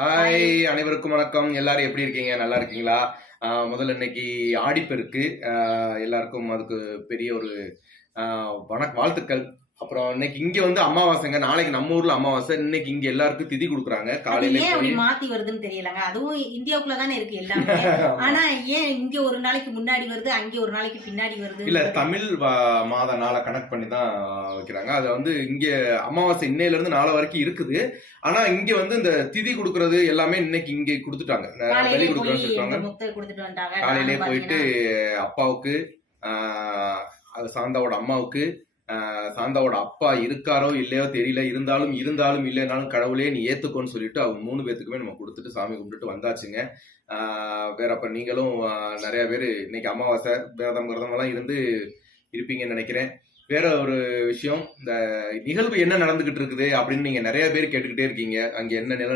Hi. Hi, அனைவருக்கும் வணக்கம். எல்லாரும் எப்படி இருக்கீங்க? நல்லா இருக்கீங்களா? முதல்ல இன்னைக்கு ஆடிப்பெருக்கு. எல்லாருக்கும் அதுக்கு பெரிய ஒரு வாழ்த்துக்கள். அப்புறம் இன்னைக்கு இங்க வந்து அமாவாசைங்க. நாளைக்கு நம்ம ஊர்ல அமாவாசை. இன்னைக்கு இங்க எல்லாருக்கும் திதி கொடுக்குறாங்க. அது காலையில ஏன் அப்படி போய் மாத்தி வருதுன்னு தெரியலங்க. அதுவும் இந்தியாவுக்குள்ள தானே இருக்கு எல்லாமே. ஆனா ஏன் இங்க ஒரு நாளைக்கு முன்னாடி வருது, அங்க ஒரு நாளைக்கு பின்னாடி வருது? இல்ல, தமிழ் மாத நாளை கணக்கு பண்ணி தான் வைக்கிறாங்க. அது வந்து இங்க அமாவாசை இன்னையில இருந்து நாளை வரைக்கும் இருக்குது. ஆனா இங்க வந்து இந்த திதி கொடுக்கறது எல்லாமே இன்னைக்கு இங்க கொடுத்துட்டாங்க. காலையிலே பலி போய் கொடுக்கறன்னு இந்த சொல்லிட்டாங்க. முத்தை கொடுத்துட்டு வந்துட்டாங்க. காலையிலே நானும் போயிட்டு பாத்தீங்கன்னா அப்பாவுக்கு, அது சாந்தாவோட அம்மாவுக்கு, சாந்தாவோட அப்பா இருக்காரோ இல்லையோ தெரியல, இருந்தாலும் இல்லைனாலும் கடவுளே நீ ஏத்துக்கோன்னு சொல்லிட்டு அவங்க 3 பேத்துக்குமே நம்ம கொடுத்துட்டு சாமி கும்பிட்டுட்டு வந்தாச்சுங்க. வேற அப்ப நீங்களும் நிறைய பேர் இன்னைக்கு அமாவாசை விரதம் எல்லாம் இருந்து இருப்பீங்கன்னு நினைக்கிறேன். வேற ஒரு விஷயம், இந்த நிகழ்வு என்ன நடந்துகிட்டு இருக்குது அப்படின்னு நீங்க நிறைய பேர் கேட்டுக்கிட்டே இருக்கீங்க. அங்க என்ன